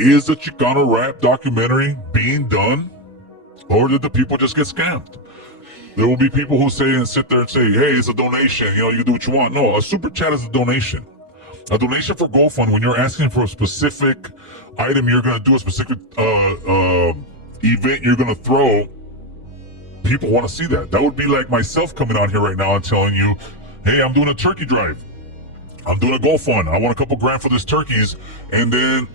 Is the Chicano rap documentary being done, or did the people just get scammed? There will be people who say and sit there and say, hey, it's a donation, you can do what you want. No, a super chat is a donation. A donation for GoFund, when you're asking for a specific item you're going to do, a specific event you're going to throw, people want to see that. That would be like myself coming on here right now and telling you, hey, I'm doing a turkey drive. I'm doing a GoFund. I want a couple grand for this turkeys. And then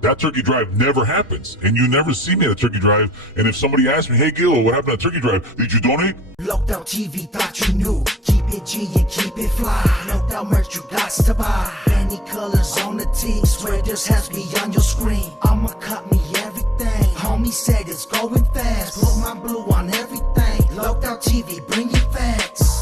that turkey drive never happens. And you never see me at a turkey drive. And if somebody asks me, hey, Gil, what happened at a turkey drive? Did you donate? Lockdown TV, thought you knew. Keep it G and keep it fly. Lockdown merch you got to buy. Many colors on the tee. Swear there's has beyond your screen. I'ma cut me everything. Homie said it's going fast. Put my blue on everything. Lockdown TV, bring your facts.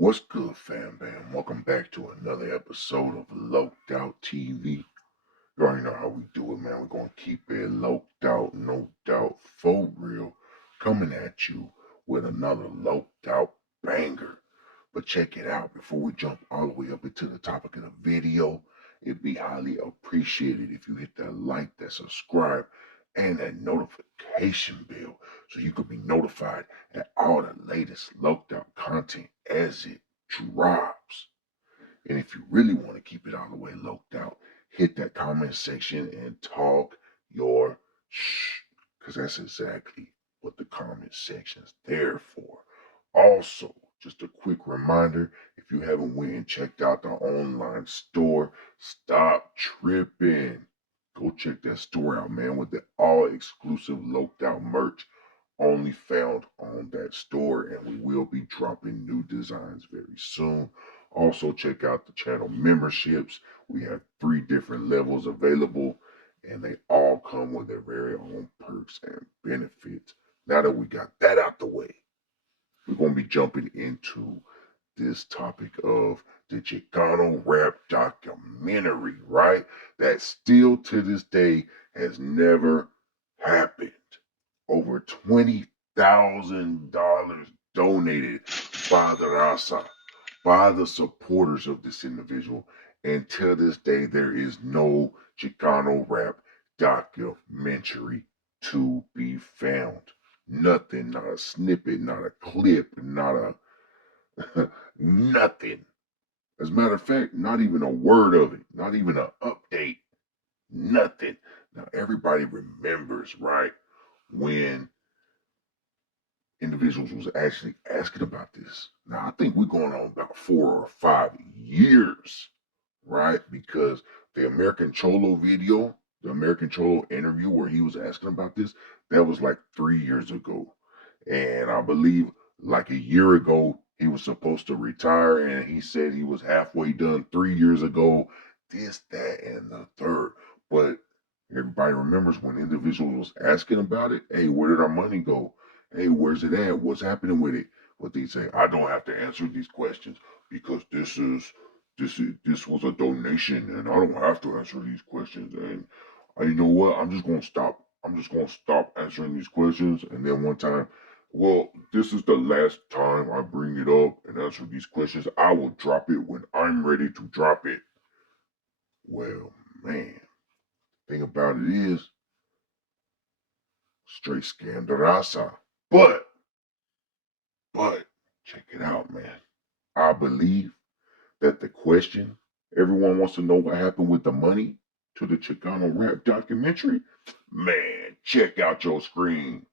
What's good, fam bam? Welcome back to another episode of Loked Out TV. You already know how we do it, man. We're going to keep it loked out, no doubt, for real. Coming at you with another loked out banger. But check it out. Before we jump all the way up into the topic of the video, it'd be highly appreciated if you hit that like, that subscribe, and that notification bell so you could be notified at all the latest loked out content as it drops. And if you really want to keep it all the way loked out, hit that comment section and talk your shh, because that's exactly what the comment section is there for. Also, just a quick reminder, if you haven't went and checked out the online store, stop tripping. Go check that store out, man, with the all-exclusive loked out merch only found on that store, and we will be dropping new designs very soon. Also, check out the channel memberships. We have 3 different levels available, and they all come with their very own perks and benefits. Now that we got that out the way, we're going to be jumping into this topic of the Chicano rap documentary, right? That still to this day has never happened. Over $20,000 donated by the Raza, by the supporters of this individual. And till this day, there is no Chicano rap documentary to be found. Nothing, not a snippet, not a clip, not a nothing. As a matter of fact, not even a word of it, not even an update, nothing. Now, everybody remembers, right, when individuals was actually asking about this. Now, I think we're going on about 4 or 5 years, right? Because the American Cholo video, the American Cholo interview where he was asking about this, that was like 3 years ago. And I believe like a year ago, he was supposed to retire, and he said he was halfway done 3 years ago. This, that, and the third. But everybody remembers when individuals was asking about it, hey, where did our money go? Hey, where's it at? What's happening with it? But they say, I don't have to answer these questions because this was a donation, and I don't have to answer these questions. And you know what? I'm just gonna stop. I'm just gonna stop answering these questions. And then one time, well, this is the last time I bring it up and answer these questions. I will drop it when I'm ready to drop it. Well, man, thing about it is, straight scam the raza. But check it out, man. I believe that the question everyone wants to know what happened with the money to the Chicano rap documentary. Man, check out your screen.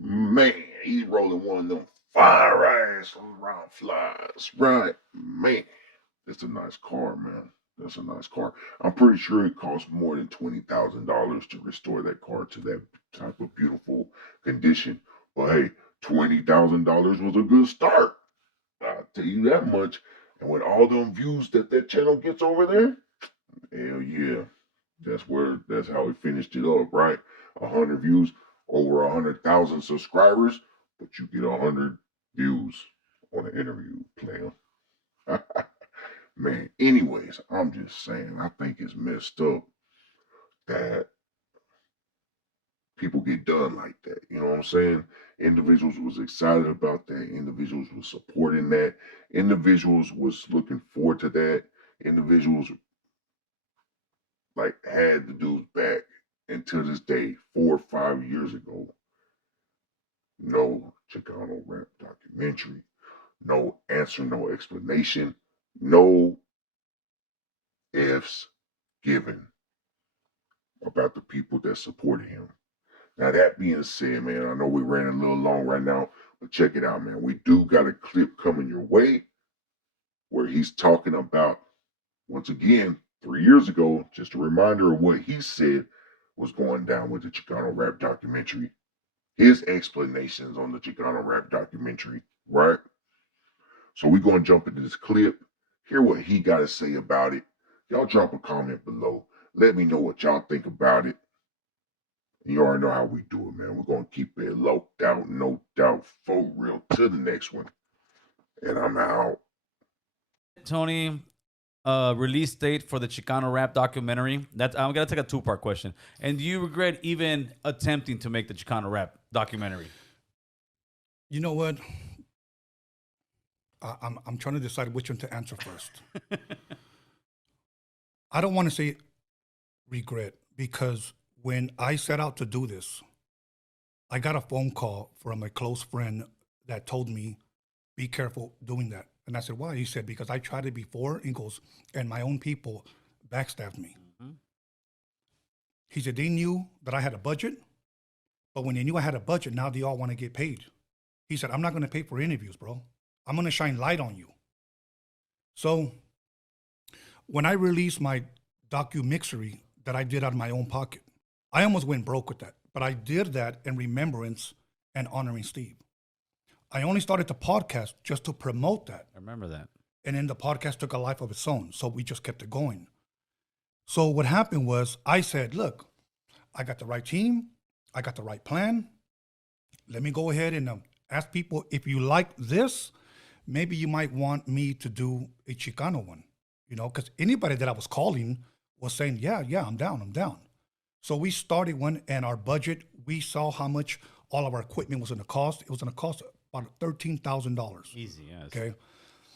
Man, he's rolling one of them fire ass around flies. Right, man. That's a nice car, man. That's a nice car. I'm pretty sure it costs more than $20,000 to restore that car to that type of beautiful condition. But hey, $20,000 was a good start. I'll tell you that much. And with all them views that channel gets over there, hell yeah, that's how he finished it up, right? 100 views, over 100,000 subscribers, but you get 100 views on an interview, player. Man, anyways, I'm just saying, I think it's messed up that people get done like that. You know what I'm saying? Individuals was excited about that. Individuals was supporting that. Individuals was looking forward to that. Individuals like had the dudes back. And to this day, 4 or 5 years ago, no Chicano rap documentary, no answer, no explanation, no ifs given about the people that supported him. Now, that being said, man, I know we ran a little long right now, but check it out, man. We do got a clip coming your way where he's talking about, once again, 3 years ago, just a reminder of what he said was going down with the Chicano rap documentary. His explanations on the Chicano rap documentary, right? So we're going to jump into this clip, hear what he got to say about it. Y'all drop a comment below. Let me know what y'all think about it. You already know how we do it, man. We're going to keep it low doubt, no doubt, for real to the next one. And I'm out. Tony, release date for the Chicano rap documentary. That's I'm gonna take a two-part question. And do you regret even attempting to make the Chicano rap documentary? You know what? I'm trying to decide which one to answer first. I don't want to say regret because when I set out to do this, I got a phone call from a close friend that told me, be careful doing that. And I said, why? He said, because I tried it before, and goes, and my own people backstabbed me. Mm-hmm. He said, they knew that I had a budget, but when they knew I had a budget, now they all want to get paid. He said, I'm not going to pay for interviews, bro. I'm going to shine light on you. So when I released my docu-mixery that I did out of my own pocket, I almost went broke with that. But I did that in remembrance and honoring Steve. I only started the podcast just to promote that. I remember that. And then the podcast took a life of its own. So we just kept it going. So what happened was I said, look, I got the right team. I got the right plan. Let me go ahead and ask people, if you like this, maybe you might want me to do a Chicano one, you know, because anybody that I was calling was saying, yeah, I'm down. So we started one, and our budget, we saw how much all of our equipment was going to cost. It was going to cost about $13,000. Easy, yes. Okay.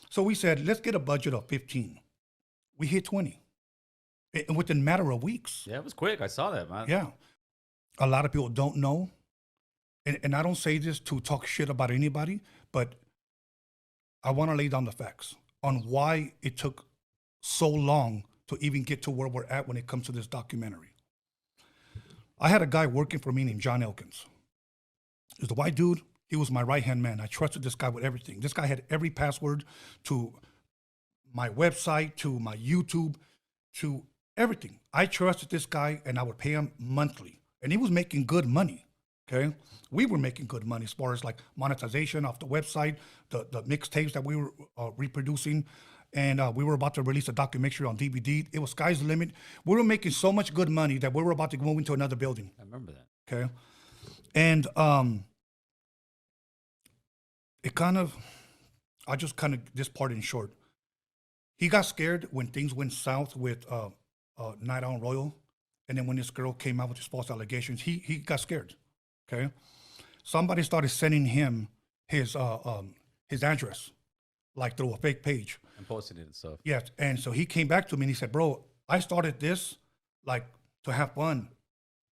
So we said, let's get a budget of 15. We hit 20. And within a matter of weeks. Yeah, it was quick. I saw that, man. Yeah. A lot of people don't know. And I don't say this to talk shit about anybody, but I want to lay down the facts on why it took so long to even get to where we're at when it comes to this documentary. I had a guy working for me named John Elkins. He was a white dude. He was my right-hand man. I trusted this guy with everything. This guy had every password to my website, to my YouTube, to everything. I trusted this guy, and I would pay him monthly. And he was making good money, okay? We were making good money as far as like monetization off the website, the mixtapes that we were reproducing, and we were about to release a documentary on DVD. It was sky's the limit. We were making so much good money that we were about to move into another building. I remember that. Okay? And it kind of, I'll just kind of, this part in short. He got scared when things went south with Night on Royal. And then when this girl came out with his false allegations, he got scared, okay? Somebody started sending him his address, like through a fake page. And posting it and stuff. Yes, and so he came back to me and he said, bro, I started this like to have fun,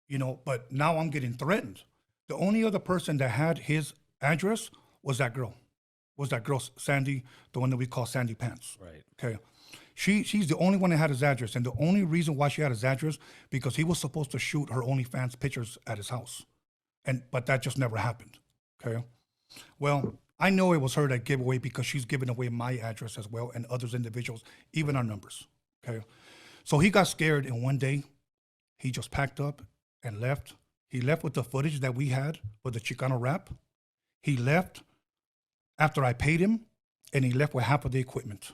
you know, but now I'm getting threatened. The only other person that had his address was that girl, Sandy, the one that we call Sandy Pants. Right. Okay. She's the only one that had his address, and the only reason why she had his address because he was supposed to shoot her OnlyFans pictures at his house, but that just never happened. Okay, well, I know it was her that gave away because she's giving away my address as well and others individuals, even our numbers. Okay, so he got scared, and one day he just packed up and left. He left with the footage that we had for the Chicano rap. He left after I paid him, and he left with half of the equipment.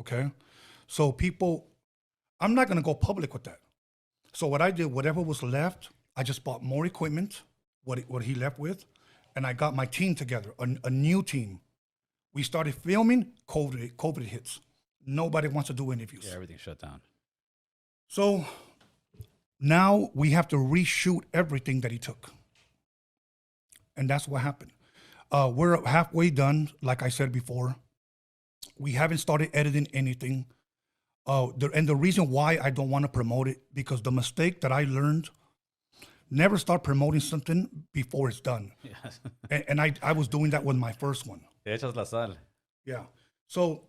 Okay, so people, I'm not gonna go public with that. So what I did, whatever was left, I just bought more equipment, what he left with, and I got my team together, a new team. We started filming, COVID hits. Nobody wants to do interviews. Yeah, everything shut down. So Now we have to reshoot everything that he took. And that's what happened. We're halfway done, like I said before. We haven't started editing anything. And the reason why I don't want to promote it, because the mistake that I learned, never start promoting something before it's done. Yes. And I was doing that with my first one. Te echas la sal. Yeah. So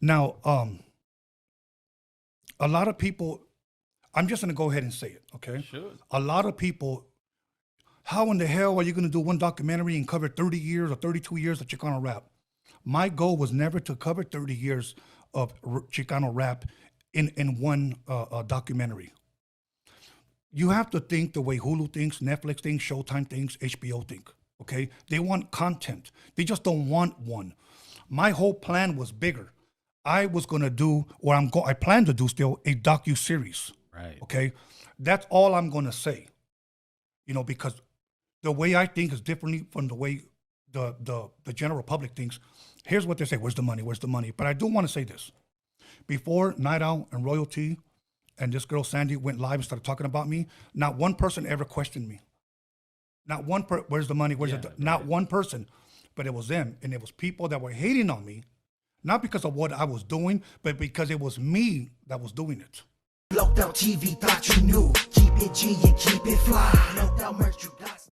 now, a lot of people, I'm just going to go ahead and say it, okay? Sure. A lot of people, how in the hell are you going to do one documentary and cover 30 years or 32 years of Chicano rap? My goal was never to cover 30 years of Chicano rap in one documentary. You have to think the way Hulu thinks, Netflix thinks, Showtime thinks, HBO think, okay? They want content. They just don't want one. My whole plan was bigger. I was going to do, or I plan to do still, a docu-series. Right. Okay? That's all I'm going to say. You know, because the way I think is differently from the way the general public thinks. Here's what they say, where's the money, where's the money? But I do want to say this. Before Night Owl and Royalty and this girl Sandy went live and started talking about me, not one person ever questioned me. Not one where's the money, not one person. But it was them, and it was people that were hating on me, not because of what I was doing, but because it was me that was doing it. Locked out TV, thought you knew. Keep it G and keep it fly. No doubt merch you got.